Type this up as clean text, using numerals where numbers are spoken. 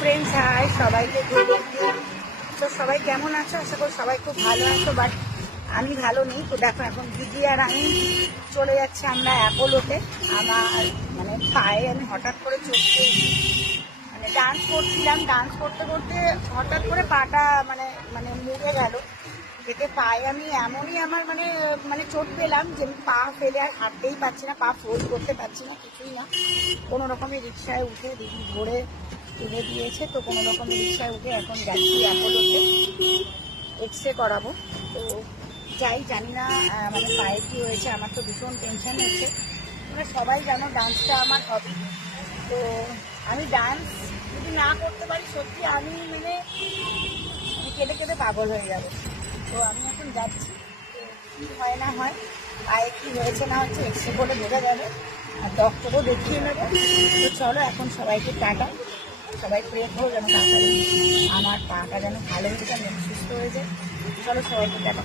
Friends, high সবাইকে good evening. তো সবাই কেমন আছো? আশা করি সবাই খুব ভালো আছো, বাট আমি ভালো নেই। তো দেখো, এখন দিদি আর আমি চলে যাচ্ছি আমরা অ্যাপোলোতে। আমার মানে পায়ে আমি হঠাৎ করে চলতে, মানে ডান্স করছিলাম, ডান্স করতে করতে হঠাৎ করে পাটা মানে মানে মুড়ে গেল। এতে পায়ে আমি এমনই আমার মানে মানে চোট পেলাম যে আমি পা ফেলে আর হাঁটতেই পারছি না, পা ফোল্ড করতে পারছি না, কিছুই না। কোনো রকমের রিক্সায় উঠে দিদি ধরে তুলে দিয়েছে। তো কোনো রকমের রিক্সায় উঠে এখন যাচ্ছি অ্যাপোলোতে এক্স রে করাবো। তো যাই, জানি না মানে পায়ে কী হয়েছে। আমার তো ভীষণ টেনশন হচ্ছে। তোমরা সবাই জানো ডান্সটা আমার হবি। তো আমি ডান্স যদি না করতে পারি, সত্যি আমি মানে কেঁদে কেঁদে পাগল হয়ে যাবো। তো আমি এখন যাচ্ছি, তো কী হয় না হয়, পায়ে কী হয়েছে না হচ্ছে এক্স রে করে বোঝা যাবে, আর ডক্টরও দেখিয়ে নেবো। তো চলো এখন সবাইকে টাটা। সবাই প্রে করো যেন তাড়াতাড়ি আমার পাটা যেন ভালো হয়ে যায়, সুস্থ হয়ে যায়। চলো সবাইকে টাটা।